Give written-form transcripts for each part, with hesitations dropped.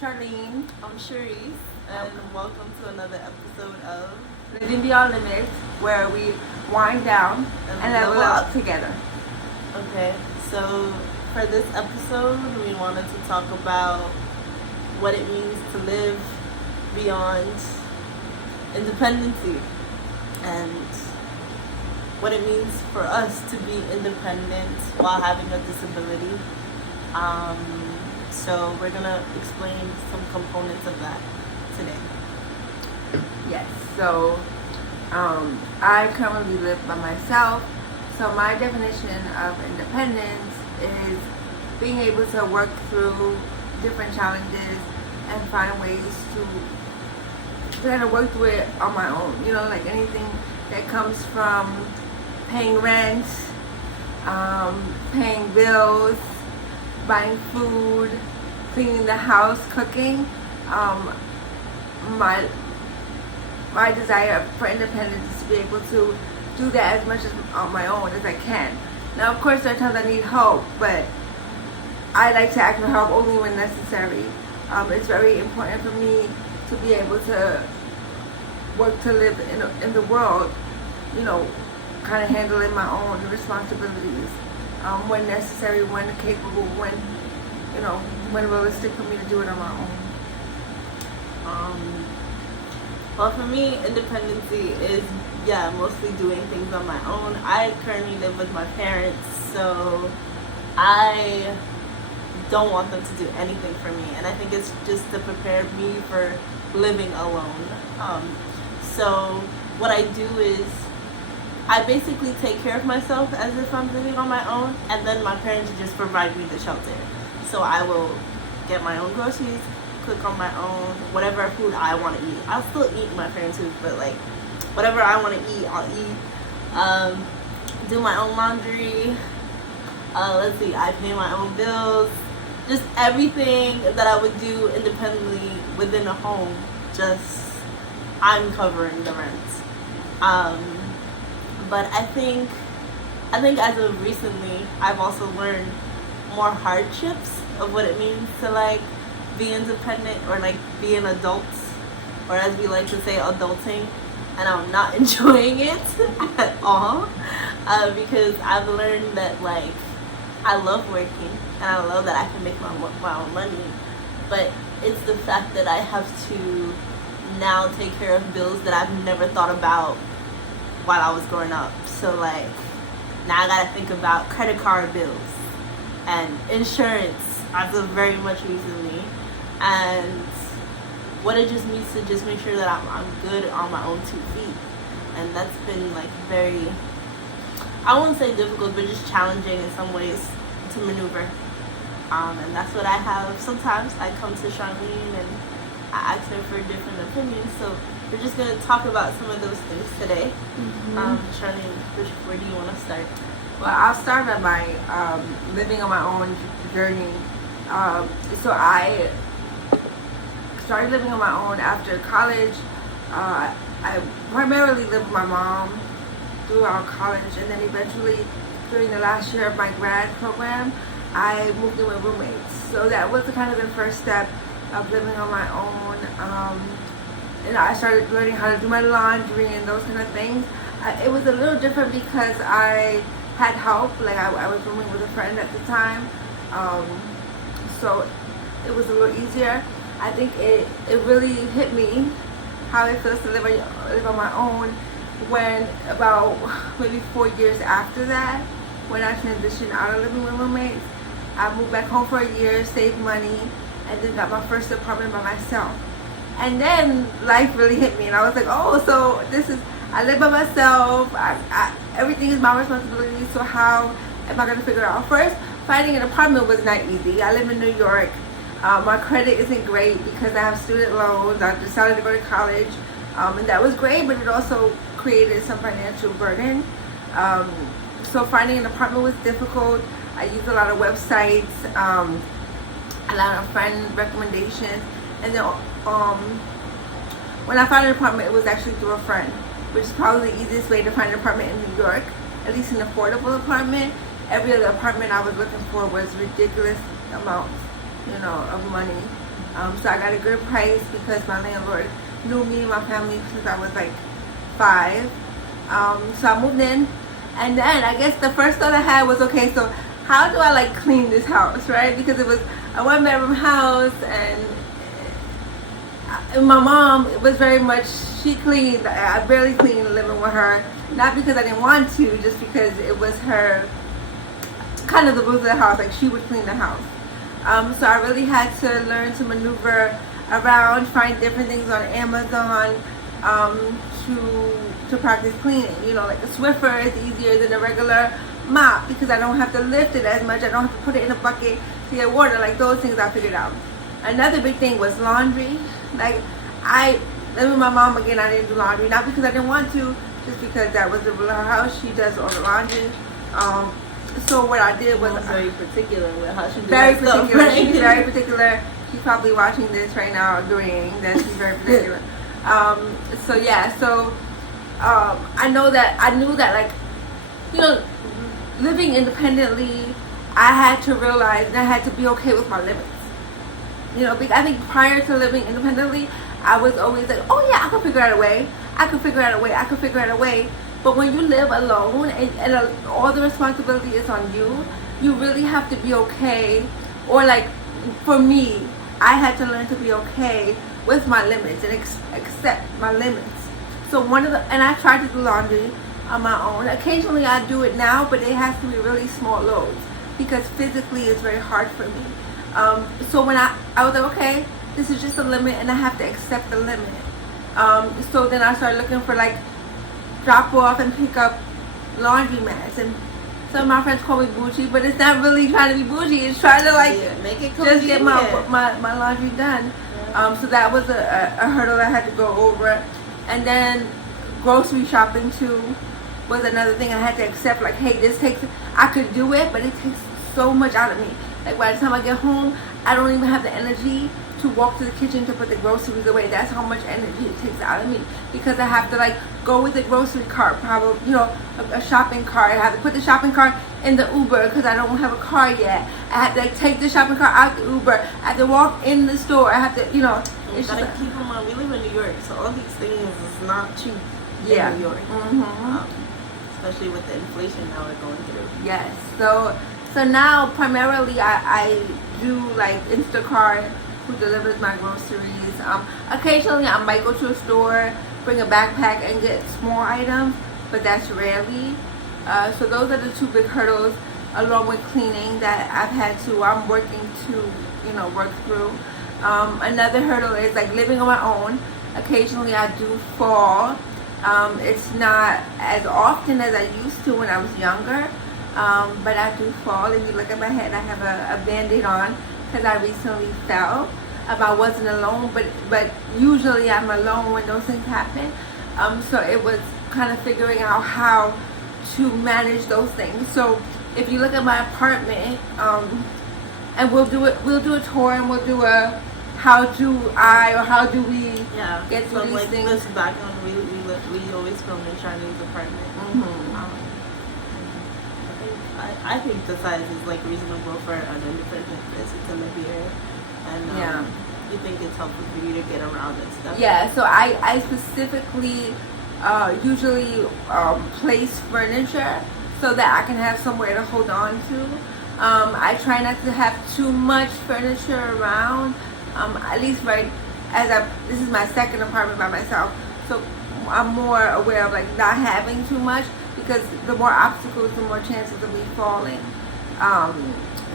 Charlene, I'm Cherise, and welcome to another episode of Living Beyond Limits, where we wind down and level up together. Okay, so for this episode, we wanted to talk about what it means to live beyond independency and what it means for us to be independent while having a disability. So we're gonna explain some components of that today. Yes, so I currently live by myself. So my definition of independence is being able to work through different challenges and find ways to kind of work through it on my own. You know, like anything that comes from paying rent, paying bills, buying food, cleaning the house, cooking. My desire for independence is to be able to do that as much as on my own as I can. Now, of course, there are times I need help, but I like to ask for help only when necessary. It's very important for me to be able to work to live in the world, you know, kind of handling my own responsibilities when necessary, when capable, when realistic for me to do it on my own. Well, for me, independency is, mostly doing things on my own. I currently live with my parents, so I don't want them to do anything for me, and I think it's just to prepare me for living alone. So what I do is I basically take care of myself as if I'm living on my own, and then my parents just provide me the shelter. So I will get my own groceries, cook on my own, whatever food I want to eat. I'll still eat my parents' food, but like whatever I want to eat, I'll eat. Do my own laundry. I pay my own bills. Just everything that I would do independently within a home, just I'm covering the rent. But I think as of recently, I've also learned more hardships of what it means to like be independent or like be an adult, or as we like to say, adulting, and I'm not enjoying it at all because I've learned that like I love working and I love that I can make my own money, but it's the fact that I have to now take care of bills that I've never thought about while I was growing up. So like now I gotta think about credit card bills and insurance as of very much recently, and what it just means to just make sure that I'm good on my own 2 feet. And that's been like very, I won't say difficult, but just challenging in some ways to maneuver. And that's what I have. Sometimes I come to Charlene and I ask her for different opinions. So we're just going to talk about some of those things today. Charlene, where do you want to start? Well, I'll start by my living on my own journey. So I started living on my own after college. I primarily lived with my mom throughout college, and then eventually during the last year of my grad program, I moved in with roommates. So that was kind of the first step of living on my own. And I started learning how to do my laundry and those kind of things. It was a little different because I had help. Like I was rooming with a friend at the time. So it was a little easier. I think it really hit me how it feels to live on my own when about maybe 4 years after that, when I transitioned out of living with roommates, I moved back home for a year, saved money, and then got my first apartment by myself. And then life really hit me, and I was like, oh, so I live by myself, everything is my responsibility, so how am I going to figure it out? First, finding an apartment was not easy. I live in New York. My credit isn't great because I have student loans. I decided to go to college, and that was great, but it also created some financial burden. So finding an apartment was difficult. I used a lot of websites, a lot of friend recommendations, and then when I found an apartment, it was actually through a friend, which is probably the easiest way to find an apartment in New York, at least an affordable apartment. Every other apartment I was looking for was ridiculous amounts, of money. So I got a good price because my landlord knew me and my family since I was like 5. So I moved in, and then I guess the first thought I had was, okay, so how do I like clean this house, right? Because it was a 1-bedroom house, and my mom, it was very much, she cleaned. I barely cleaned living with her, not because I didn't want to, just because it was her kind of the rules of the house. Like, she would clean the house. So I really had to learn to maneuver around, find different things on Amazon to practice cleaning. You know, like a Swiffer is easier than a regular mop because I don't have to lift it as much. I don't have to put it in a bucket to get water. Like, those things I figured out. Another big thing was laundry. Like, I living with my mom again, I didn't do laundry, not because I didn't want to, just because that was the rule of her house. She does all the laundry. So what I did was very particular with how she did very that particular. stuff, right? She's very particular. She's probably watching this right now, agreeing that she's very particular. So yeah, so I knew that, like, you know, living independently, I had to realize and I had to be okay with my limits. You know, because I think prior to living independently, I was always like, oh yeah, I can figure out a way. I can figure out a way. I can figure out a way. But when you live alone and all the responsibility is on you, you really have to be okay. Or like, for me, I had to learn to be okay with my limits and accept my limits. So and I tried to do laundry on my own. Occasionally I do it now, but it has to be really small loads because physically it's very hard for me. So when I was like, okay, this is just a limit and I have to accept the limit. So then I started looking for like drop off and pick up laundry mats, and some of my friends call me bougie, but it's not really trying to be bougie. It's trying to like make it just get my laundry done. Yeah. So that was a hurdle I had to go over. And then grocery shopping too was another thing I had to accept. Like, hey, I could do it, but it takes so much out of me. Like, by the time I get home, I don't even have the energy to walk to the kitchen to put the groceries away. That's how much energy it takes out of me, because I have to like go with the grocery cart, probably, you know, a shopping cart. I have to put the shopping cart in the Uber because I don't have a car yet. I have to like take the shopping cart out the Uber. I have to walk in the store. I have to, you know, it's gotta keep in mind, we live in New York, so all these things is not cheap in New York. Especially with the inflation now we're going through. Yes. So now primarily I do like Instacart, who delivers my groceries. Occasionally I might go to a store, bring a backpack and get small items, but that's rarely. So those are the two big hurdles, along with cleaning, that I'm working to, you know, work through. Another hurdle is like living on my own. Occasionally I do fall. It's not as often as I used to when I was younger, but I do fall. If you look at my head, I have a Band-Aid on because I recently fell. I wasn't alone, but usually I'm alone when those things happen. So it was kind of figuring out how to manage those things. So if you look at my apartment, and we'll do a tour, and we'll do a how do we get through these things. This background, we always film in Chinese apartment. I think the size is like reasonable for an independent person to live here, and you think it's helpful for you to get around and stuff. Yeah, so I specifically usually place furniture so that I can have somewhere to hold on to. I try not to have too much furniture around. At least this is my second apartment by myself, so I'm more aware of like not having too much, because the more obstacles, the more chances of me falling.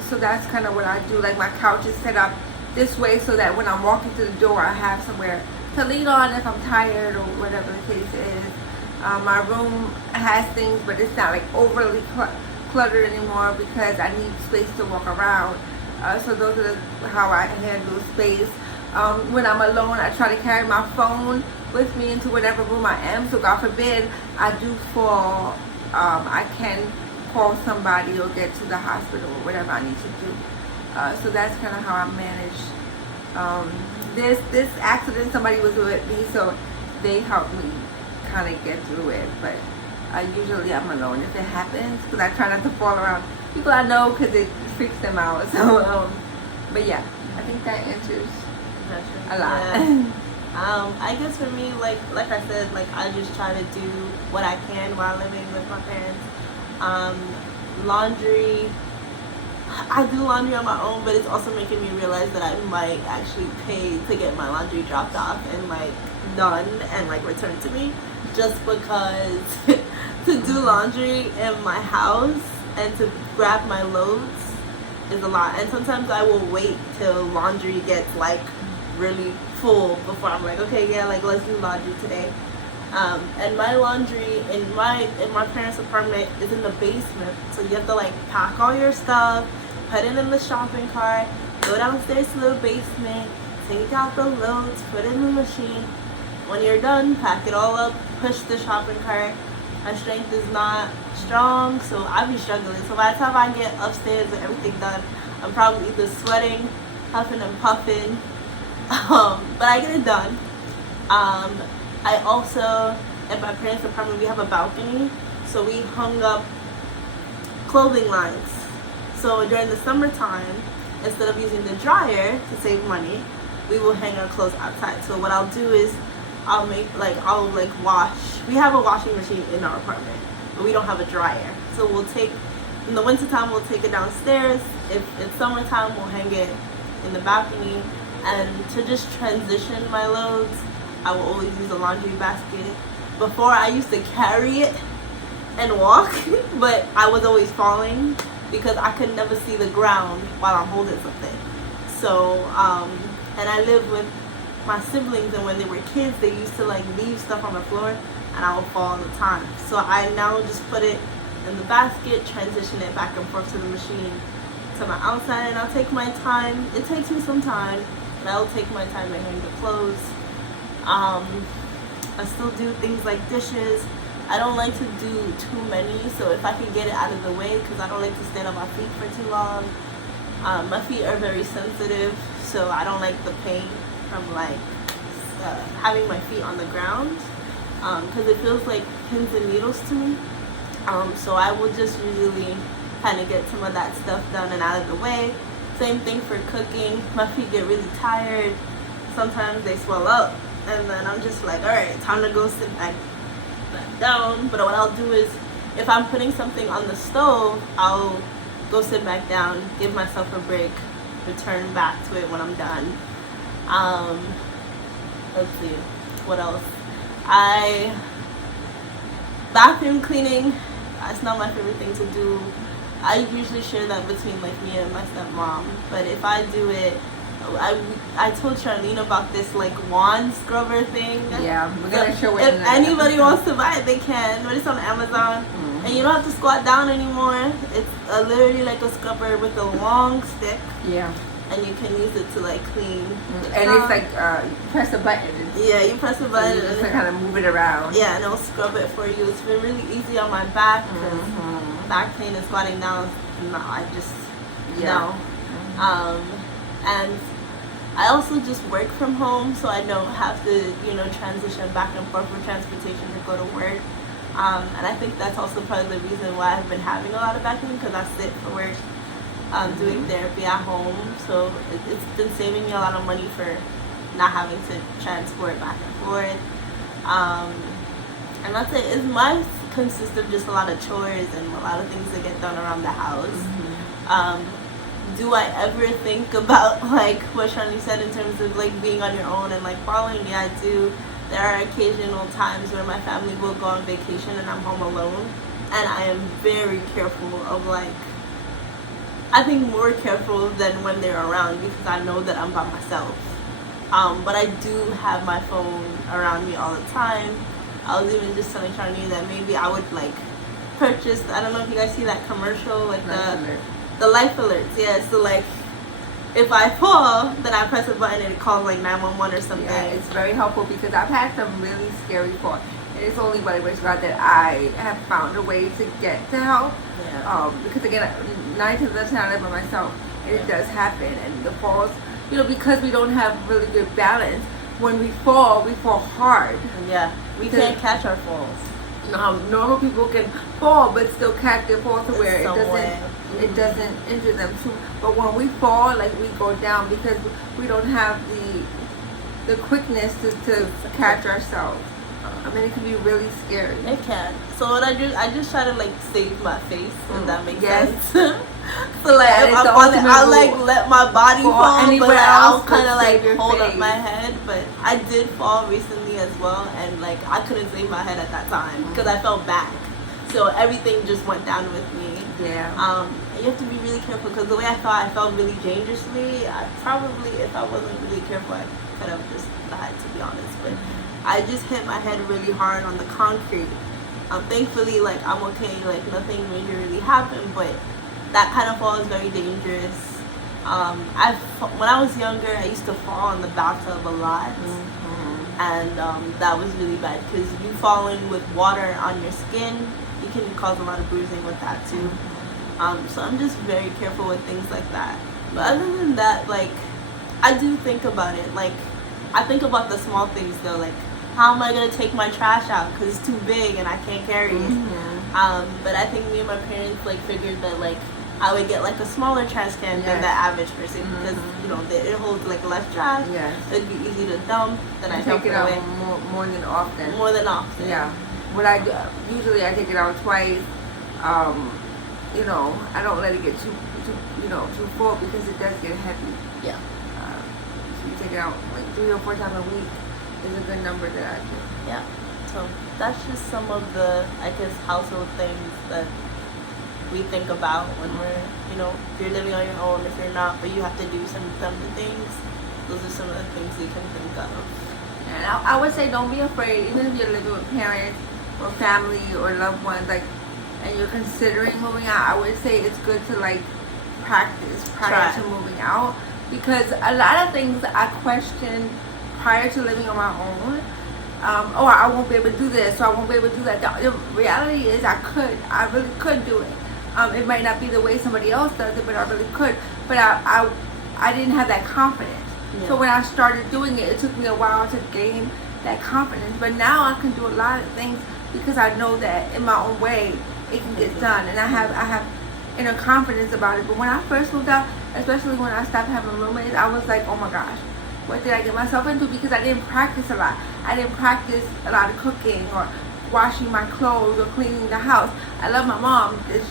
So that's kind of what I do. Like, my couch is set up this way so that when I'm walking to the door, I have somewhere to lean on if I'm tired or whatever the case is. My room has things, but it's not like overly cluttered anymore because I need space to walk around. So those are how I handle space. When I'm alone, I try to carry my phone with me into whatever room I am. So God forbid I do fall, I can call somebody or get to the hospital or whatever I need to do. So that's kind of how I managed this accident. Somebody was with me, so they helped me kind of get through it. But usually I'm alone if it happens, because I try not to fall around people I know, because it freaks them out. So, but yeah, I think that answers pressure. A lot. Yeah. I guess for me, like I said, like I just try to do what I can while living with my parents. Laundry, I do laundry on my own, but it's also making me realize that I might actually pay to get my laundry dropped off and like done and like returned to me, just because to do laundry in my house and to grab my loads is a lot. And sometimes I will wait till laundry gets like really full before I'm like, okay, yeah, like let's do laundry today. And my laundry in my parents' apartment is in the basement, so you have to like pack all your stuff, put it in the shopping cart, go downstairs to the basement, take out the loads, put it in the machine. When you're done, pack it all up, push the shopping cart. My strength is not strong, so I be struggling. So by the time I get upstairs and everything done, I'm probably either sweating, huffing and puffing, but I get it done. I also, at my parents' apartment, we have a balcony, so we hung up clothing lines. So during the summertime, instead of using the dryer to save money, we will hang our clothes outside. So what I'll do is I'll wash. We have a washing machine in our apartment, but we don't have a dryer. So we'll take, in the wintertime, we'll take it downstairs. If it's summertime, we'll hang it in the balcony. And to just transition my loads, I will always use a laundry basket. Before, I used to carry it and walk, but I was always falling because I could never see the ground while I'm holding something. So, and I live with my siblings, and when they were kids, they used to like leave stuff on the floor, and I would fall all the time. So I now just put it in the basket, transition it back and forth to the machine, to my outside, and I'll take my time. It takes me some time, but I'll take my time to hang the clothes. I still do things like dishes. I don't like to do too many, so if I can get it out of the way, because I don't like to stand on my feet for too long. My feet are very sensitive, so I don't like the pain from like having my feet on the ground, because it feels like pins and needles to me. So I will just usually kind of get some of that stuff done and out of the way. Same thing for cooking. My feet get really tired. Sometimes they swell up, and then I'm just like, all right, time to go sit back down. But what I'll do is, if I'm putting something on the stove, I'll go sit back down, give myself a break, return back to it when I'm done. Let's see, what else? Bathroom cleaning, it's not my favorite thing to do. I usually share that between like me and my stepmom, but if I do it, I told Charlene about this like wand scrubber thing. Yeah, we're gonna show it. If anybody wants to buy it, they can. But it's on Amazon, and you don't have to squat down anymore. It's literally like a scrubber with a long stick. Yeah. And you can use it to like clean. And it's like you press a button. Yeah, you press a button and just kind of move it around. Yeah, and it'll scrub it for you. It's been really easy on my back because back pain and squatting down. No, I just no. And I also just work from home, so I don't have to transition back and forth for transportation to go to work. And I think that's also probably the reason why I've been having a lot of back pain, because I sit for work. Doing therapy at home, so it's been saving me a lot of money for not having to transport back and forth. And that's it. It might consist of just a lot of chores and a lot of things that get done around the house. Do I ever think about like what Shani said in terms of like being on your own and like following? Yeah, I do. There are occasional times where my family will go on vacation and I'm home alone, and I am very careful of like, I think more careful than when they're around, because I know that I'm by myself. But I do have my phone around me all the time. I was even just telling Charney that maybe I would like purchase, I don't know if you guys see that commercial, like the life alerts. Yeah, so like if I fall, then I press a button and it calls like 911 or something. Yeah, it's very helpful because I've had some really scary falls. And it's only by the grace of God that I have found a way to get to help. Yeah. Because again, 9 times out of 10 I live by myself, and it does happen. And the falls, because we don't have really good balance, when we fall hard. Yeah, we can't catch our falls. Normal people can fall, but still catch their fall to where it Mm-hmm. doesn't injure them too. But when we fall, like we go down because we don't have the quickness to catch ourselves. I mean, it can be really scary. It can. So what I do, I just try to like save my face, if that makes sense. So like That if is I'm the falling, ultimate I like rule. let my body Fall fall, but anywhere like, I'll else, kind of but like save your hold up face. my head. But I did fall recently as well, and like I couldn't save my head at that time because I fell back. So everything just went down with me. Yeah. And you have to be really careful because the way I felt really dangerously. I probably, if I wasn't really careful, I could have just died, to be honest. But I just hit my head really hard on the concrete. Thankfully, like I'm okay, like nothing major really happened, but that kind of fall is very dangerous. When I was younger, I used to fall in the bathtub a lot, and that was really bad because you falling with water on your skin, you can cause a lot of bruising with that too. So I'm just very careful with things like that. But other than that, like I do think about it. Like I think about the small things though, like how am I gonna take my trash out because it's too big and I can't carry it. But I think me and my parents like figured that like I would get like a smaller trash can than the average person because you know it holds like less trash. Yes. It'd be easy to dump. Then I take it out away. more than often. More than often. Yeah. What I do usually I take it out twice. You know, I don't let it get too full because it does get heavy. Yeah. So you take it out like 3 or 4 times a week is a good number that I do. Yeah. So that's just some of the, I guess, household things that we think about when we're, you know, if you're living on your own, if you're not, but you have to do some of the things. Those are some of the things you can think of. And I would say don't be afraid, even if you're living with parents or family or loved ones, like, and you're considering moving out. I would say it's good to like practice prior to moving out because a lot of things I questioned prior to living on my own. I won't be able to do this, so I won't be able to do that. The reality is I really could do it. It might not be the way somebody else does it, but I really could. But I didn't have that confidence. Yeah. So when I started doing it, it took me a while to gain that confidence. But now I can do a lot of things because I know that in my own way it can get done, and I have inner confidence about it. But when I first moved out, especially when I stopped having roommates, I was like, oh my gosh, what did I get myself into? Because I didn't practice a lot. I didn't practice a lot of cooking or washing my clothes or cleaning the house. I love my mom. It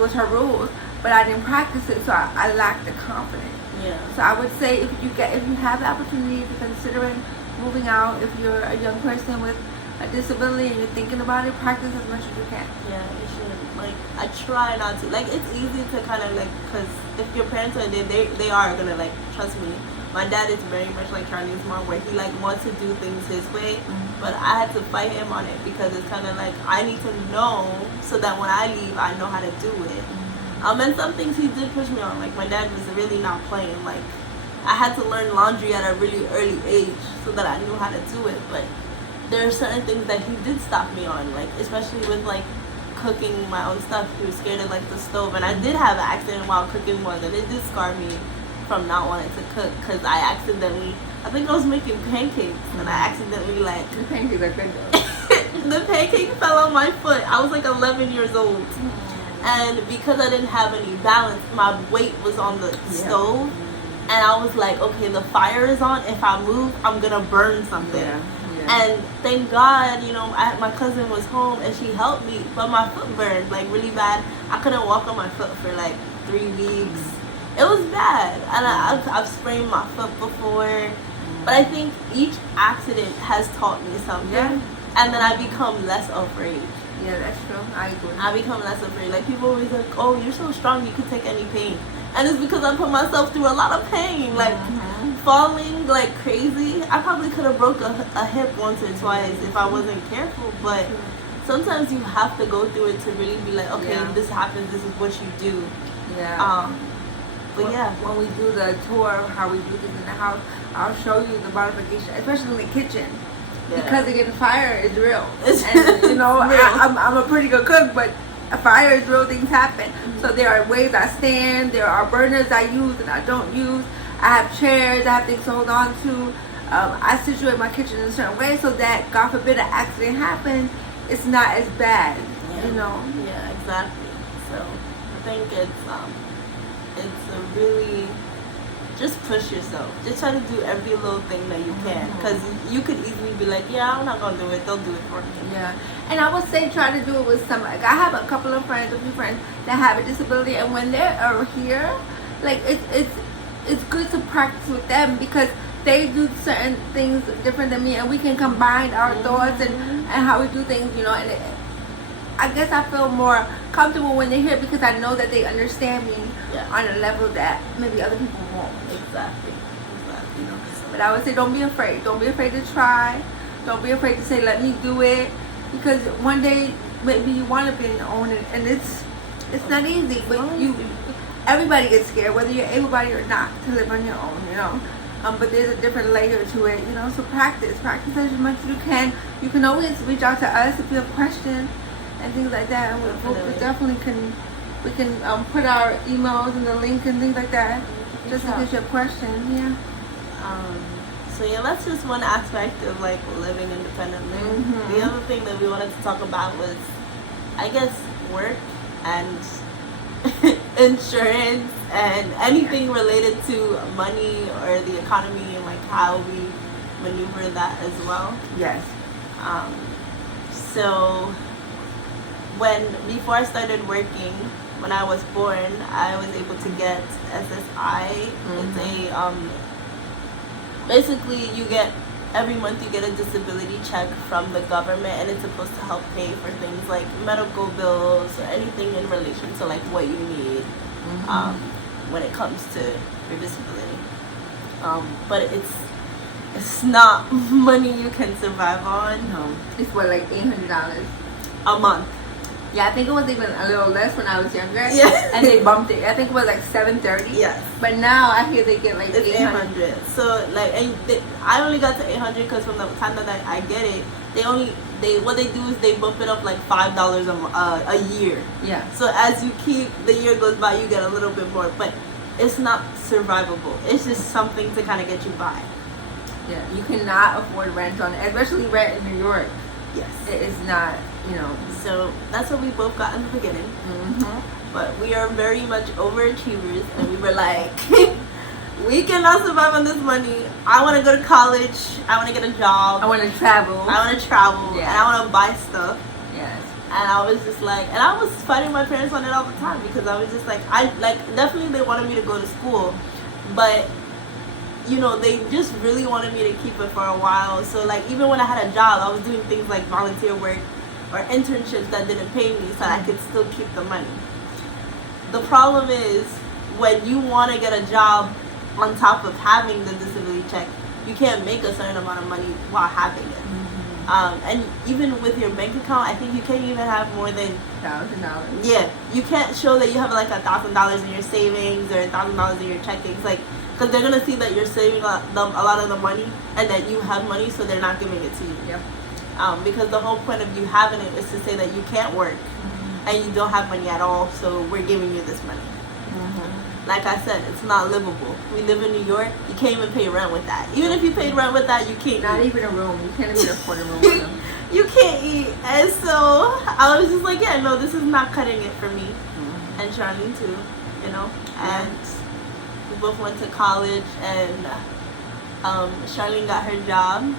was her rules, but I didn't practice it, so I lacked the confidence. Yeah. So I would say if you have the opportunity, if you're considering moving out, if you're a young person with a disability and you're thinking about it, practice as much as you can. Yeah, you should. Like, I try not to. Like, it's easy to kind of like, because if your parents are there, they are gonna like trust me. My dad is very much like Charlie's mom, where he like wants to do things his way, but I had to fight him on it because it's kind of like I need to know so that when I leave, I know how to do it. And some things he did push me on. Like my dad was really not playing. Like I had to learn laundry at a really early age so that I knew how to do it. But there are certain things that he did stop me on, like especially with like cooking my own stuff. He was scared of like the stove, and I did have an accident while cooking once, and it did scar me from not wanting to cook because I think I was making pancakes and I accidentally like the pancakes are good though. The pancake fell on my foot. I was like 11 years old, and because I didn't have any balance, my weight was on the stove, and I was like, okay, the fire is on. If I move, I'm gonna burn something. And thank God, you know, my cousin was home and she helped me, but my foot burned like really bad. I couldn't walk on my foot for like 3 weeks. It was bad, and I've sprained my foot before, but I think each accident has taught me something, and then I become less afraid. Yeah, that's true. I agree. I become less afraid. Like people always like, oh, you're so strong, you could take any pain, and it's because I put myself through a lot of pain, like falling like crazy. I probably could have broke a hip once or twice if I wasn't careful, but sometimes you have to go through it to really be like, okay, this happens, this is what you do. But when we do the tour of how we do things in the house, I'll show you the modification, especially in the kitchen. Because again, fire is real. And you know, I'm a pretty good cook, but a fire is real, things happen. So there are ways I stand, there are burners I use and I don't use. I have chairs, I have things to hold on to. I situate my kitchen in a certain way so that, God forbid, an accident happens, it's not as bad, Yeah. you know. Yeah, exactly. So I think it's a really, just push yourself. Just try to do every little thing that you can, because you could easily be like, yeah, I'm not gonna do it. They'll do it for me. Yeah, and I would say try to do it with somebody. Like, I have a couple of friends, a few friends that have a disability, and when they are here, like it's good to practice with them because they do certain things different than me, and we can combine our thoughts and how we do things, you know. And I guess I feel more comfortable when they're here because I know that they understand me on a level that maybe other people won't. Exactly. You know. But I would say don't be afraid. Don't be afraid to try. Don't be afraid to say let me do it, because one day maybe you want to be on your own, and it's not easy. But everybody gets scared whether you're able-bodied or not to live on your own, you know. But there's a different layer to it, you know. So practice as much as you can. You can always reach out to us if you have questions and things like that. And we definitely we can put our emails in the link and things like that, just in case you have questions. Yeah. So yeah, that's just one aspect of like living independently. The other thing that we wanted to talk about was, I guess, work and insurance and anything related to money or the economy, and like how we maneuver that as well. Yes. So before I started working, when I was born, I was able to get SSI. It's a basically you get every month you get a disability check from the government, and it's supposed to help pay for things like medical bills or anything in relation to like what you need when it comes to your disability. But it's not money you can survive on. No. It's what, like $800 a month. Yeah, I think it was even a little less when I was younger. Yeah. And they bumped it. I think it was like $730. Yes. But now I hear they get like it's 800. So like, I only got to 800 because from the time that I get it, what they do is they bump it up like $5 a year. Yeah. So as the year goes by, you get a little bit more, but it's not survivable. It's just something to kind of get you by. Yeah, you cannot afford rent on it, especially rent in New York. Yes. It is not, you know. So that's what we both got in the beginning. But we are very much overachievers, and we were like, we cannot survive on this money. I want to go to college. I want to get a job. I want to travel. And I want to buy stuff. Yes. And I was just like, and I was fighting my parents on it all the time, because I was just like, definitely they wanted me to go to school, but you know, they just really wanted me to keep it for a while. So like, even when I had a job, I was doing things like volunteer work or internships that didn't pay me, so I could still keep the money. The problem is, when you want to get a job on top of having the disability check, you can't make a certain amount of money while having it. And even with your bank account, I think you can't even have more than $1,000. Yeah, you can't show that you have like $1,000 in your savings or $1,000 in your checkings, like, because they're gonna see that you're saving a lot of the money and that you have money, so they're not giving it to you. Yep. Because the whole point of you having it is to say that you can't work and you don't have money at all, so we're giving you this money. Like I said, it's not livable. We live in New York. You can't even pay rent with that. Even if you paid rent with that, you can't Not eat. even a room. You can't even afford a room with them. You can't eat. And so I was just like, yeah, no, this is not cutting it for me. And Charlene too, you know. And we both went to college, and Charlene got her job.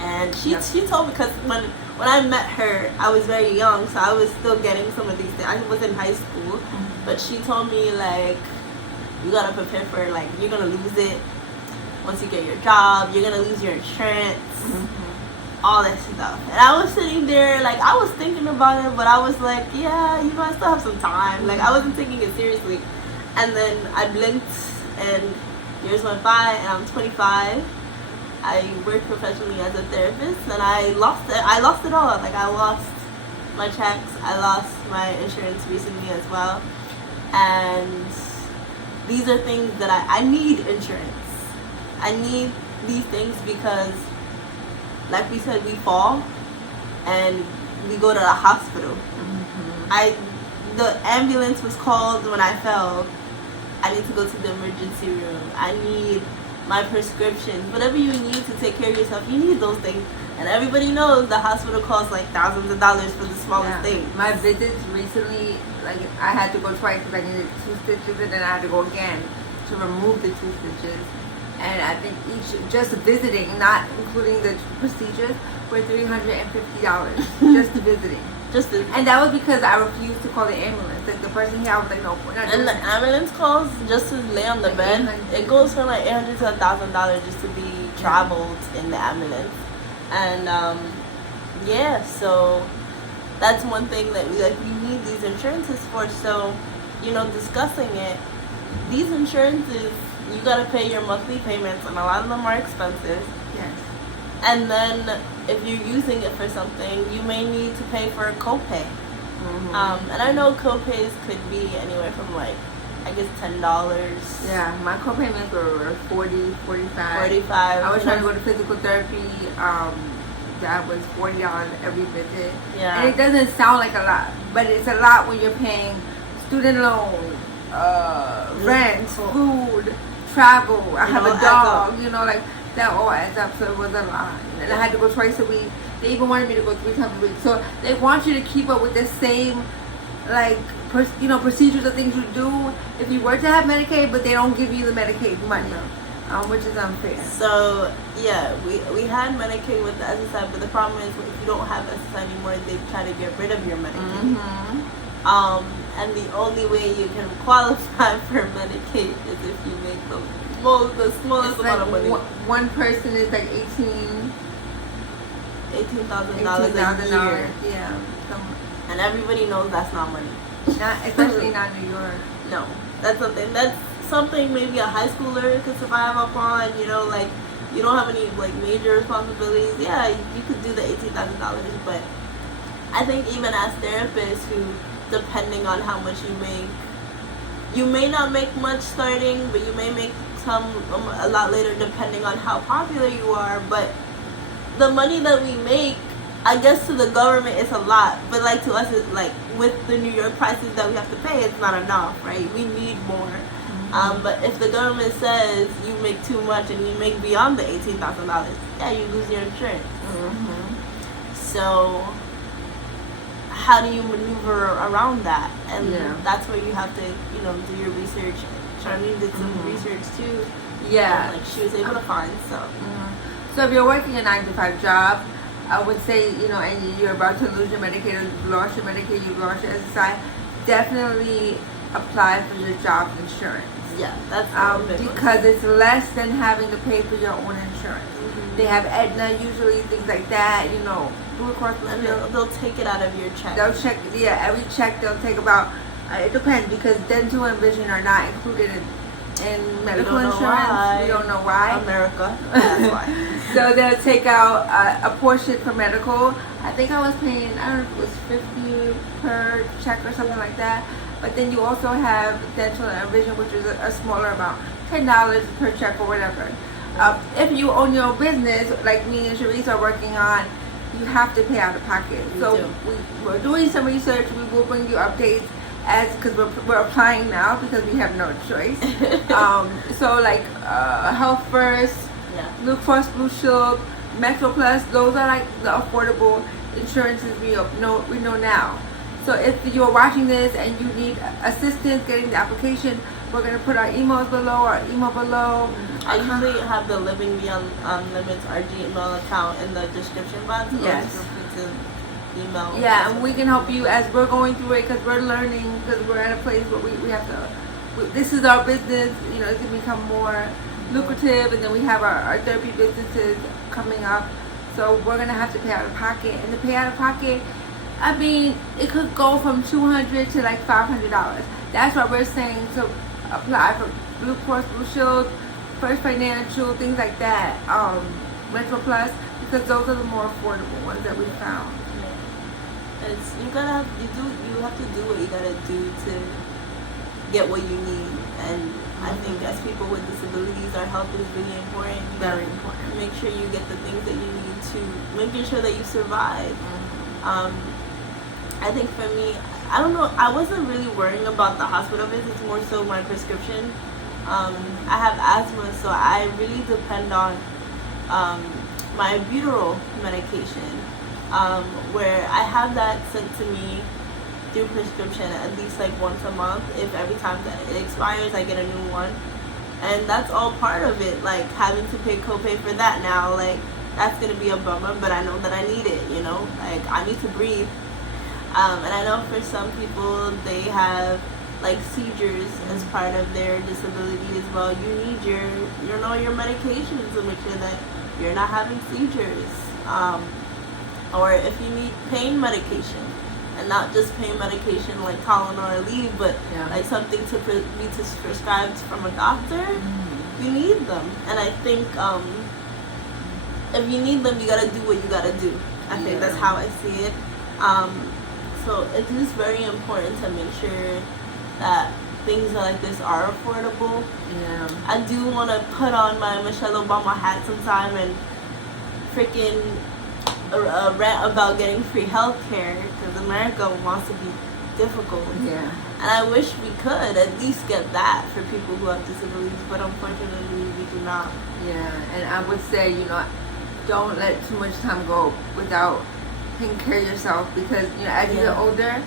And she told me, because when I met her, I was very young, so I was still getting some of these things. I was in high school, but she told me, like, you gotta prepare for, like, you're gonna lose it once you get your job. You're gonna lose your insurance, all that stuff. And I was sitting there, like, I was thinking about it, but I was like, yeah, you know, I still have some time. Like, I wasn't taking it seriously. And then I blinked, and years went by, and I'm 25. I work professionally as a therapist, and I lost it. I lost it all. Like, I lost my checks. I lost my insurance recently as well. And these are things that I need insurance. I need these things because, like we said, we fall and we go to the hospital. The ambulance was called when I fell. I need to go to the emergency room. I need my prescriptions, whatever you need to take care of yourself, you need those things. And everybody knows the hospital costs like thousands of dollars for the smallest thing. My visits recently, like I had to go twice because I needed 2 stitches, and then I had to go again to remove the 2 stitches. And I think each, just visiting, not including the procedures, were $350 just visiting. And that was because I refused to call the ambulance. Like the person here, I was like, no, we're not. And the ambulance calls just to lay on the bed. It goes for like $800 to $1,000 just to be traveled in the ambulance. And yeah, so that's one thing that we need these insurances for. So, discussing it, these insurances, you gotta pay your monthly payments, and a lot of them are expensive. Yes. And then if you're using it for something, you may need to pay for a copay. And I know copays could be anywhere from like, I guess $10. Yeah, my copayments were 40, 45. 45. I was trying to go to physical therapy. That was $40 every visit. Yeah. And it doesn't sound like a lot, but it's a lot when you're paying student loan, rent, food, travel. I have a dog. Like that all adds up. So it was a lot. And I had to go twice a week. They even wanted me to go 3 times a week. So they want you to keep up with the same, like, procedures or things you do if you were to have Medicaid, but they don't give you the Medicaid money, which is unfair. So yeah, we had Medicaid with the SSI, but the problem is if you don't have SSI anymore, they try to get rid of your Medicaid. And the only way you can qualify for Medicaid is if you make the smallest amount of money. One person is like $18,000 a year. Yeah. And everybody knows that's not money. Especially not New York. No, that's something maybe a high schooler could survive up on. Like you don't have any like major responsibilities. Yeah, you could do the $18,000, but I think even as therapists, who depending on how much you make, you may not make much starting, but you may make some a lot later depending on how popular you are. But the money that we make, I guess to the government it's a lot, but like to us, it's like with the New York prices that we have to pay, it's not enough, right? We need more. But if the government says you make too much and you make beyond the $18,000, yeah, you lose your insurance. So how do you maneuver around that? And that's where you have to, do your research. Charlene did some research too. Yeah. Like she was able to find so. So if you're working a 9-to-5 job, I would say, and you're about to lose your Medicaid, or you lost your Medicaid, you lost your SSI, definitely apply for your job insurance. Yeah, that's because it's less than having to pay for your own insurance. They have Aetna, usually things like that, Blue Cross Blue Shield. They'll take it out of your check. They'll check, every check they'll take about, it depends, because dental and vision are not included in medical insurance. We don't know why. America. That's why. So they'll take out a portion for medical. I think I was paying, I don't know if it was $50 per check or something like that. But then you also have dental and vision, which is a smaller amount, $10 per check or whatever. If you own your own business, like me and Sharice are working on, you have to pay out of pocket. We're doing some research. We will bring you updates because we're applying now because we have no choice. So like Health First, Blue Cross Blue Shield, Metro Plus, those are like the affordable insurances we know now. So if you're watching this and you need assistance getting the application, we're going to put our emails below, our email below. I usually have the Living Beyond Limits, our Gmail account in the description box. Yes. Feel free to email. Yeah, and we can help you as we're going through it because we're learning, because we're at a place where we have to, this is our business, it can become more lucrative, and then we have our therapy businesses coming up. So we're going to have to pay out of pocket. And the pay out of pocket, I mean, it could go from $200 to like $500. That's why we're saying to apply for Blue Cross Blue Shield, First Financial, things like that, Metro Plus, because those are the more affordable ones that we found. You have to do what you gotta do to get what you need, and I think as people with disabilities, our health is really important. Very important. Make sure you get the things that you need to, making sure that you survive. I think for me, I don't know, I wasn't really worrying about the hospital visits, more so my prescription. I have asthma, so I really depend on my albuterol medication, where I have that sent to me through prescription at least like once a month. If every time that it expires, I get a new one, and that's all part of it. Like having to pay copay for that now, like that's gonna be a bummer, but I know that I need it. You know, like I need to breathe. And I know for some people they have like seizures as part of their disability as well. You need your medications to make sure that you're not having seizures. Or if you need pain medication, and not just pain medication like Tylenol or Aleve, but like something to be prescribed from a doctor, you need them. And I think if you need them, you gotta do what you gotta do. I think that's how I see it. So it's just very important to make sure that things like this are affordable. Yeah. I do want to put on my Michelle Obama hat sometime and freaking rant about getting free health care, because America wants to be difficult. Yeah. And I wish we could at least get that for people who have disabilities, but unfortunately we do not. Yeah, and I would say, don't let too much time go without taking care of yourself, because as you get older,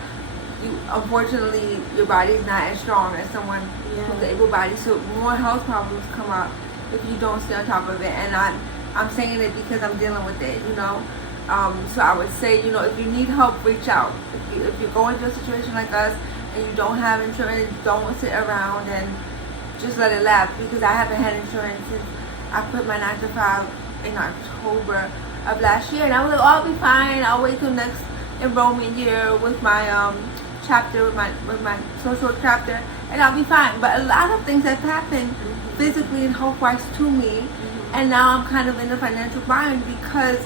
unfortunately your body's not as strong as someone who's able bodied, so more health problems come up if you don't stay on top of it. And I'm saying it because I'm dealing with it, so I would say, if you need help, reach out. If you're going through a situation like us and you don't have insurance, don't sit around and just let it lapse, because I haven't had insurance since I quit my 9 to 5 in October of last year, and I was like, I'll be fine. I'll wait till next enrollment year with my chapter, with my social chapter, and I'll be fine. But a lot of things have happened physically and health-wise to me, and now I'm kind of in a financial bind because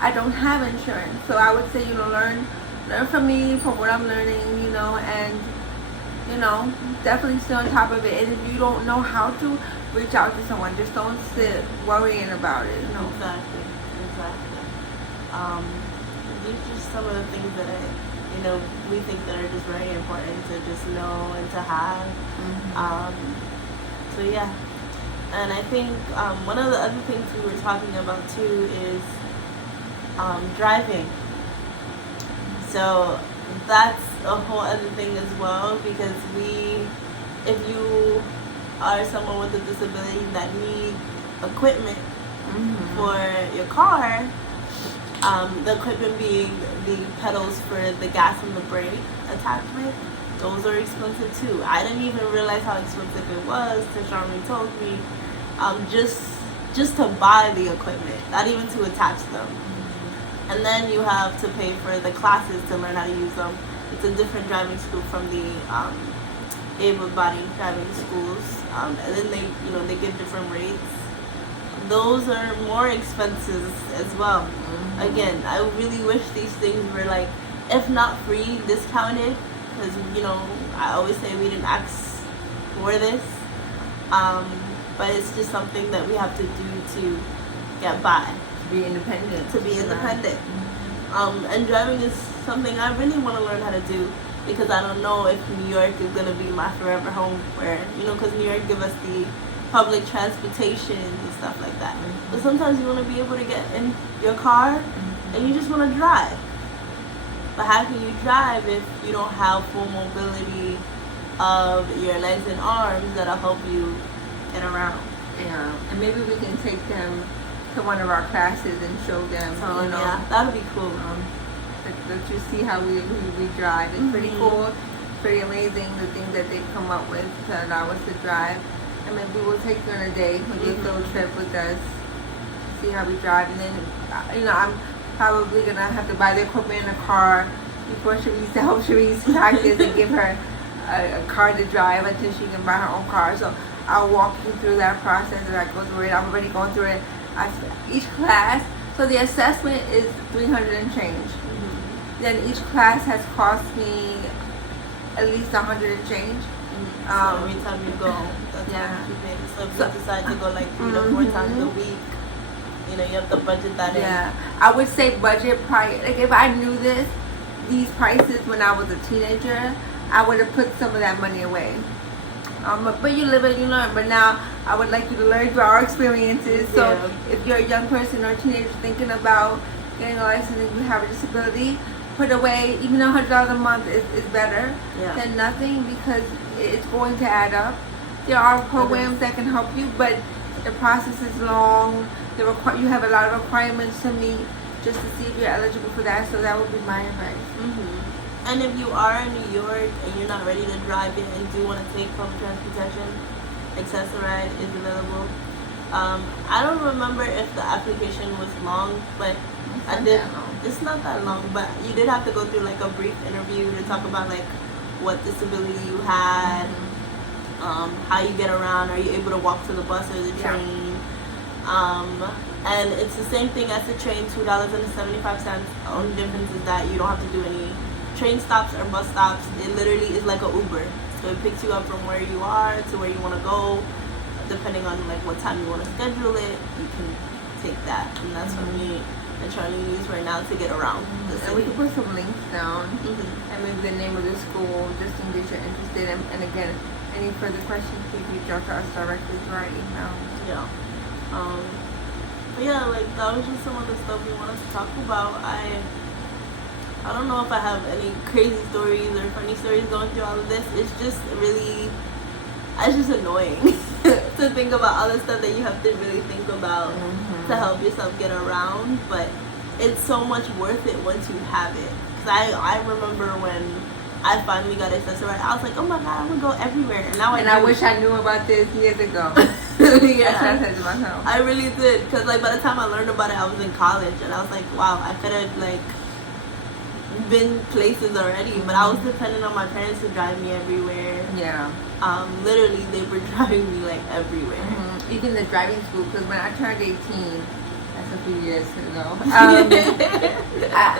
I don't have insurance. So I would say, learn from me, from what I'm learning, and definitely stay on top of it. And if you don't know how to, reach out to someone. Just don't sit worrying about it. Exactly. These are just some of the things that we think that are just very important to just know and to have. So yeah, and I think one of the other things we were talking about too is driving. So that's a whole other thing as well, because if you are someone with a disability that need equipment for your car, the equipment being the pedals for the gas and the brake attachment, those are expensive too. I didn't even realize how expensive it was till Charmaine told me. Just to buy the equipment, not even to attach them. And then you have to pay for the classes to learn how to use them. It's a different driving school from the able-bodied driving schools, and then they give different rates. Those are more expensive as well. Again, I really wish these things were like, if not free, discounted, because I always say we didn't ask for this, but it's just something that we have to do to get by. To be independent. And driving is something I really want to learn how to do, because I don't know if New York is going to be my forever home, where, because New York give us the public transportation and stuff like that. But sometimes you want to be able to get in your car and you just want to drive. But how can you drive if you don't have full mobility of your legs and arms that'll help you get around? Yeah, and maybe we can take them to one of our classes and show them. Yeah, that would be cool. Let you see how we drive. It's pretty cool, pretty amazing, the things that they've come up with to allow us to drive. And maybe we'll take you on a day, maybe a field trip with us, see how we drive. And then, I'm probably going to have to buy the equipment in the car before Sharice to help Sharice practice and give her a car to drive until she can buy her own car. So I'll walk you through that process as I go through it. I'm already going through it. Each class, so the assessment is $300 and change. Then each class has cost me at least $100 and change. So every time you go, that's how much you pay. So if you decide to go like 3 to 4 times a week, you have to budget that in. Yeah, I would say budget price. Like if I knew these prices when I was a teenager, I would have put some of that money away. But you live and you learn. But now I would like you to learn through our experiences. So Yeah. if you're a young person or teenager thinking about getting a license and you have a disability, put away even $100 a month is better than nothing, because it's going to add up. There are programs that can help you, but the process is long. You have a lot of requirements to meet just to see if you're eligible for that. So that would be my advice. And if you are in New York and you're not ready to drive yet and do want to take public transportation, Access-a-Ride is available. I don't remember if the application was long, but I did. It's not that long, but you did have to go through like a brief interview to talk about like what disability you had, how you get around, are you able to walk to the bus or the train. And it's the same thing as the train, $2.75. The only difference is that you don't have to do any train stops or bus stops. It literally is like an Uber. So it picks you up from where you are to where you want to go. Depending on like what time you want to schedule it, you can take that. And that's what me and Charlie use right now to get around the city. And we can put some links down and maybe the name of the school, just in case you're interested. And again, any further questions, please reach out to us directly through our email. Yeah. But yeah, like that was just some of the stuff we wanted to talk about. I don't know if I have any crazy stories or funny stories going through all of this. It's just annoying to think about all the stuff that you have to really think about to help yourself get around. But it's so much worth it once you have it. Cause I remember when I finally got Access-a-Ride, I was like, oh my God, I'm gonna go everywhere. And now I wish I knew about this years ago. Yeah, I myself. I really did. Because like by the time I learned about it, I was in college, and I was like, wow, I could have like been places already, but I was dependent on my parents to drive me everywhere. Yeah. Literally, they were driving me like everywhere. Even the driving school, because when I turned 18, that's a few years ago,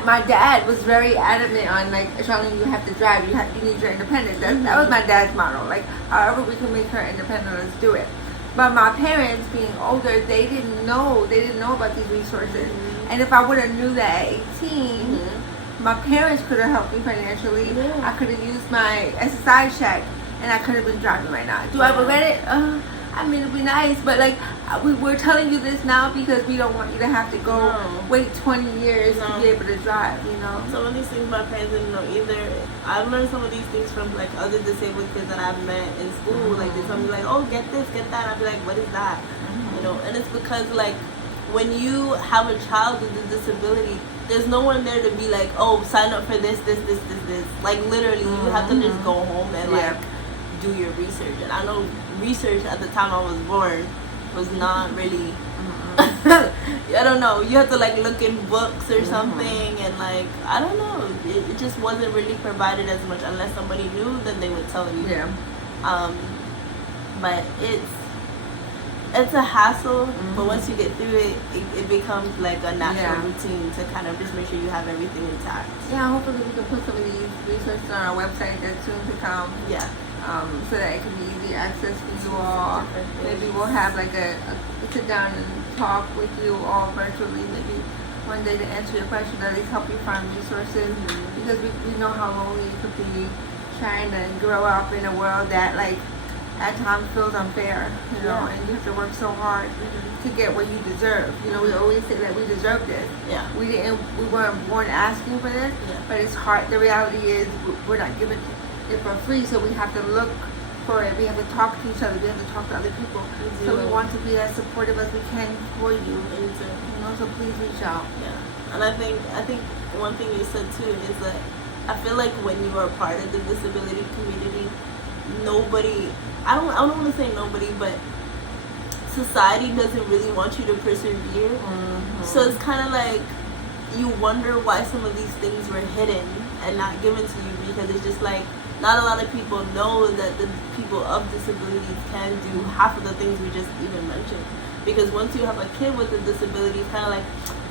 my dad was very adamant on like, Charlene, you have to drive. You need your independence. That was my dad's motto. Like, however we can make her independent, let's do it. But my parents, being older, they didn't know about these resources. And if I would have knew that at 18, my parents could have helped me financially. I could have used my SSI check, and I could have been driving right now. Do I regret it? I mean, it'd be nice, but like we're telling you this now because we don't want you to have to go wait 20 years to be able to drive. You know. Some of these things my parents didn't know either. I've learned some of these things from like other disabled kids that I've met in school. Like they tell me like, oh, get this, get that. I'd be like, what is that? You know, and it's because like when you have a child with a disability, there's no one there to be like, oh, sign up for this. Like literally, you have to just go home and like do your research. And I know research at the time I was born was not really. I don't know. You have to like look in books or something, and like I don't know. It just wasn't really provided as much unless somebody knew. Then they would tell you. Yeah. But it's a hassle, but once you get through it, it becomes like a natural routine to kind of just make sure you have everything intact. Yeah, hopefully we can put some of these resources on our website that's soon to come. Yeah. So that it can be easy access for you all. Maybe we'll have like a sit down and talk with you all virtually, maybe one day to answer your question, at least help you find resources. Because we know how lonely it could be trying to grow up in a world that like at times feels unfair, you know, and you have to work so hard to get what you deserve. You know, we always say that we deserve this. Yeah. We weren't born asking for this, but it's hard. The reality is we're not given it for free, so we have to look for it. We have to talk to each other. We have to talk to other people. So we want to be as supportive as we can for you. You know, so please reach out. Yeah. And I think one thing you said too is that I feel like when you are part of the disability community, nobody, I don't want to say nobody, but society doesn't really want you to persevere. So it's kind of like you wonder why some of these things were hidden and not given to you, because it's just like not a lot of people know that the people of disabilities can do half of the things we just even mentioned. Because once you have a kid with a disability, it's kind of like,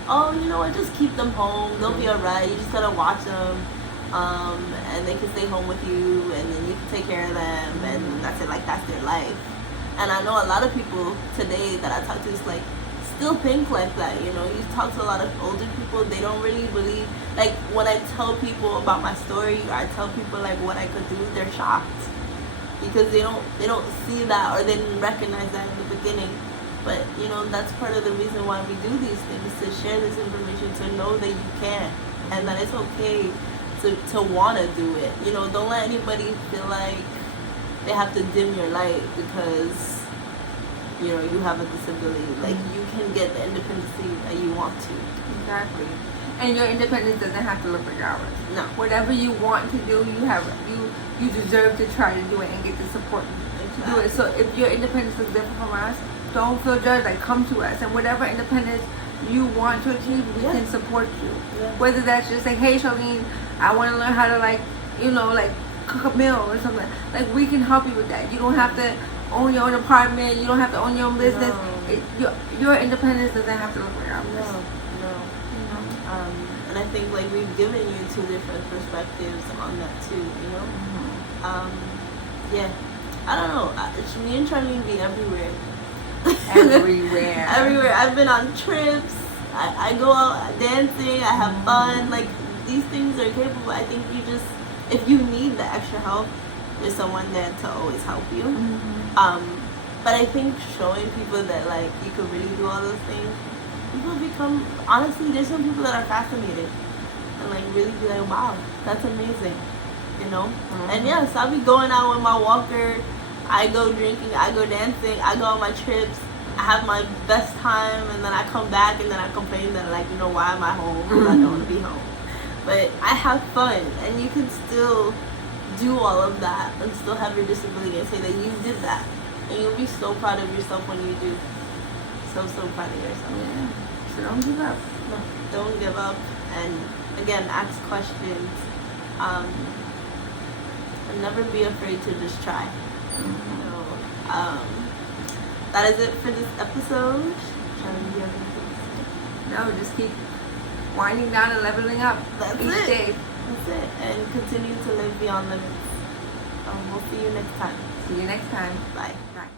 oh, you know what, just keep them home, they'll be alright, you just gotta watch them. And they can stay home with you, and then you can take care of them, and that's it. Like that's their life. And I know a lot of people today that I talk to is like still think like that. You know, you talk to a lot of older people, they don't really believe. Like when I tell people about my story, or I tell people like what I could do, they're shocked. because they don't see that, or they didn't recognize that in the beginning. But that's part of the reason why we do these things, to share this information, to know that you can, and that it's okay to want to do it. Don't let anybody feel like they have to dim your light because you have a disability. Like, you can get the independency that you want to. Exactly. And your independence doesn't have to look like ours. No. Whatever you want to do, you deserve to try to do it and get the support to do it. So if your independence is different from us, don't feel judged. Like, come to us, and whatever independence you want to achieve, we can support you. Yeah. Whether that's just like, hey, Charlene, I want to learn how to like cook a meal or something. Like, we can help you with that. You don't have to own your own apartment. You don't have to own your own business. No. Your independence doesn't have to look like ours. No. And I think, like, we've given you two different perspectives on that too. Yeah. I don't know. Me and Charlene be everywhere. Everywhere. I've been on trips. I go out dancing. I have fun. Like, these things are capable. I think if you need the extra help, there's someone there to always help you. But I think showing people that, like, you could really do all those things, people become, honestly, there's some people that are fascinated and, like, really be like, wow, that's amazing, And yes, I'll be going out with my walker. I go drinking, I go dancing, I go on my trips, I have my best time, and then I come back and then I complain that, like, why am I home? Because I don't want to be home. But I have fun, and you can still do all of that and still have your disability and say that you did that. And you'll be so proud of yourself when you do. So proud of yourself. Yeah. So don't give up. No, don't give up. And again, ask questions. And never be afraid to just try. That is it for this episode. No, just keep winding down and leveling up. That's each it. day. That's it. And continue to live beyond limits. We'll see you next time. See you next time. Bye. Bye.